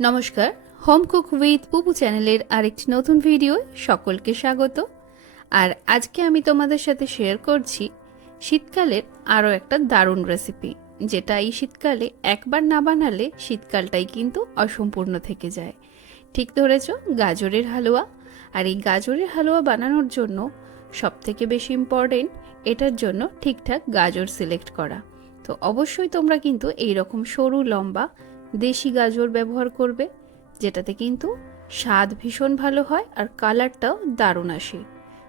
নমস্কার, home cook with পুপু চ্যানেলের আরেকটি নতুন ভিডিও সকলকে স্বাগত। আর আজকে আমি তোমাদের সাথে শেয়ার করছি শীতকালের আরও একটা দারুণ রেসিপি, যেটা এই শীতকালে একবার না বানালে শীতকালটাই কিন্তু অসম্পূর্ণ থেকে যায়। ঠিক ধরেছ, গাজরের হালুয়া। আর এই গাজরের হালুয়া বানানোর জন্য সবথেকে বেশি ইম্পর্টেন্ট এটার জন্য ঠিকঠাক গাজর সিলেক্ট করা। তো অবশ্যই তোমরা কিন্তু এই রকম সরু লম্বা দেশি গাজর ব্যবহার করবে, যেটাতে কিন্তু স্বাদ ভীষণ ভালো হয় আর কালারটাও দারুণ আসে।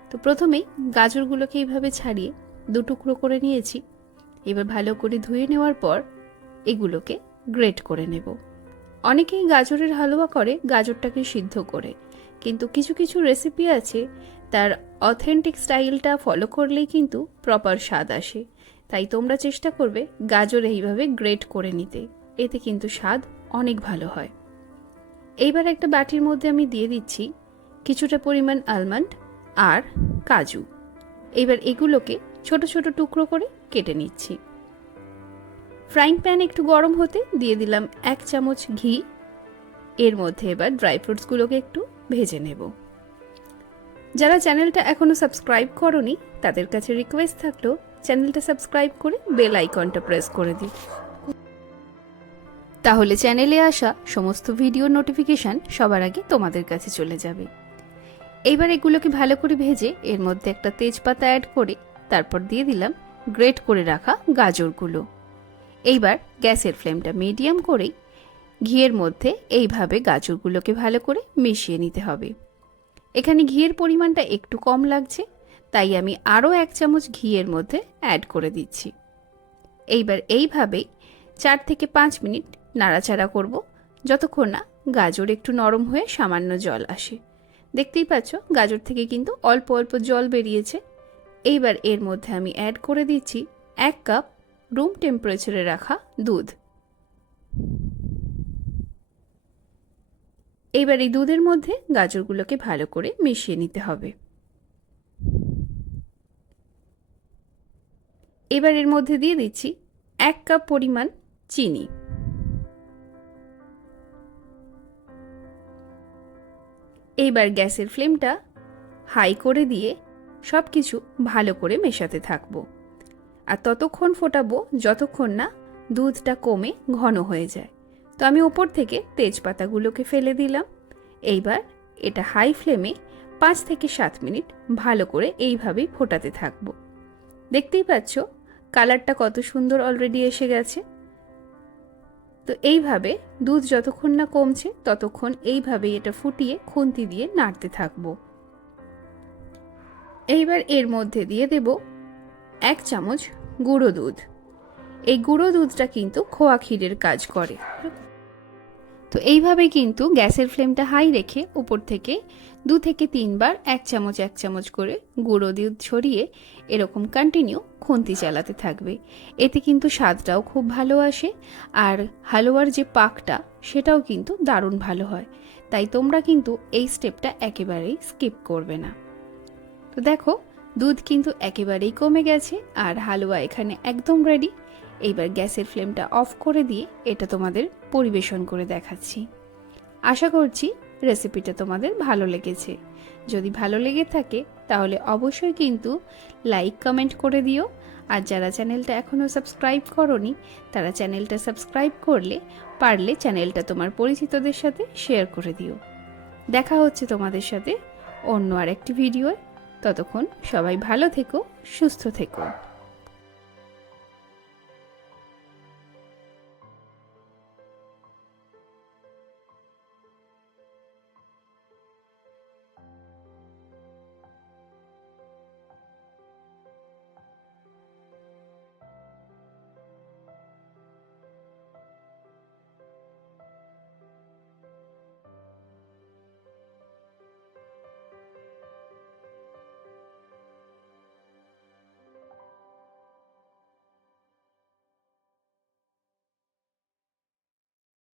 তো প্রথমেই গাজরগুলোকে এইভাবে ছাড়িয়ে দু টুকরো করে নিয়েছি। এবার ভালো করে ধুয়ে নেওয়ার পর এগুলোকে গ্রেট করে নেব। অনেকেই গাজরের হালুয়া করে গাজরটাকে সিদ্ধ করে, কিন্তু কিছু কিছু রেসিপি আছে তার অথেন্টিক স্টাইলটা ফলো করলেই কিন্তু প্রপার স্বাদ আসে। তাই তোমরা চেষ্টা করবে গাজর এইভাবে গ্রেট করে নিতে, এতে কিন্তু স্বাদ অনেক ভালো হয়। এইবার একটা বাটির মধ্যে আমি দিয়ে দিচ্ছি কিছুটা পরিমাণ আলমন্ড আর কাজু। এবার এগুলোকে ছোট ছোট টুকরো করে কেটে নিচ্ছি। ফ্রাইং প্যান একটু গরম হতে দিয়ে দিলাম 1 চামচ ঘি। এর মধ্যে এবার ড্রাই ফ্রুটসগুলোকে একটু ভেজে নেব। যারা চ্যানেলটা এখনো সাবস্ক্রাইব করোনি তাদের কাছে রিকোয়েস্ট থাকলো চ্যানেলটা সাবস্ক্রাইব করে বেল আইকনটা প্রেস করে দিই, তাহলে চ্যানেলে আসা সমস্ত ভিডিও নোটিফিকেশান সবার আগে তোমাদের কাছে চলে যাবে। এইবার এগুলোকে ভালো করে ভেজে এর মধ্যে একটা তেজপাতা অ্যাড করে তারপর দিয়ে দিলাম গ্রেট করে রাখা গাজরগুলো। এইবার গ্যাসের ফ্লেমটা মিডিয়াম করেই ঘিয়ের মধ্যে এইভাবে গাজরগুলোকে ভালো করে মিশিয়ে নিতে হবে। এখানে ঘিয়ের পরিমাণটা একটু কম লাগছে, তাই আমি আরও 1 চামচ ঘিয়ের মধ্যে অ্যাড করে দিচ্ছি। এইবার এইভাবেই 4 থেকে 5 মিনিট নাড়াচাড়া করব, যতক্ষণ না গাজর একটু নরম হয়ে সামান্য জল আসে। দেখতেই পাচ্ছ গাজর থেকে কিন্তু অল্প অল্প জল বেরিয়েছে। এইবার এর মধ্যে আমি অ্যাড করে দিচ্ছি 1 কাপ রুম টেম্পারেচারে রাখা দুধ। এইবার এই দুধের মধ্যে গাজরগুলোকে ভালো করে মিশিয়ে নিতে হবে। এবার এর মধ্যে দিয়ে দিচ্ছি 1 কাপ পরিমাণ চিনি। এইবার গ্যাসের ফ্লেমটা হাই করে দিয়ে সব কিছু ভালো করে মেশাতে থাকবো, আর ততক্ষণ ফোটাবো যতক্ষণ না দুধটা কমে ঘন হয়ে যায়। তো আমি ওপর থেকে তেজপাতাগুলোকে ফেলে দিলাম। এইবার এটা হাই ফ্লেমে 5 থেকে 7 মিনিট ভালো করে এইভাবেই ফোটাতে থাকবো। দেখতেই পাচ্ছ কালারটা কত সুন্দর অলরেডি এসে গেছে। তো এইভাবে দুধ যতক্ষণ না কমছে ততক্ষণ এইভাবেই এটা ফুটিয়ে খুন্তি দিয়ে নাড়তে থাকবো। এইবার এর মধ্যে দিয়ে দেব 1 চামচ গুঁড়ো দুধ। এই গুঁড়ো দুধটা কিন্তু খোয়া ক্ষীরের কাজ করে। তো এইভাবে কিন্তু গ্যাসের ফ্লেমটা হাই রেখে উপর থেকে 2 থেকে 3 বার 1 চামচ করে গুঁড়ো দুধ ছড়িয়ে এরকম কন্টিনিউ খুন্তি চালাতে থাকবে। এতে কিন্তু স্বাদটাও খুব ভালো আসে, আর হালুয়ার যে পাকটা সেটাও কিন্তু দারুণ ভালো হয়। তাই তোমরা কিন্তু এই স্টেপটা একেবারেই স্কিপ করবে না। তো দেখো দুধ কিন্তু একেবারেই কমে গেছে আর হালুয়া এখানে একদম রেডি। এইবার গ্যাসের ফ্লেমটা অফ করে দিয়ে এটা তোমাদের পরিবেশন করে দেখাচ্ছি। আশা করছি রেসিপিটা তোমাদের ভালো লেগেছে। যদি ভালো লেগে থাকে তাহলে অবশ্যই কিন্তু লাইক কমেন্ট করে দিও। আর যারা চ্যানেলটা এখনও সাবস্ক্রাইব করোনি তারা চ্যানেলটা সাবস্ক্রাইব করলে পারলে চ্যানেলটা তোমার পরিচিতদের সাথে শেয়ার করে দিও। দেখা হচ্ছে তোমাদের সাথে অন্য আরেকটি ভিডিওয়। ততক্ষণ সবাই ভালো থেকো, সুস্থ থেকো।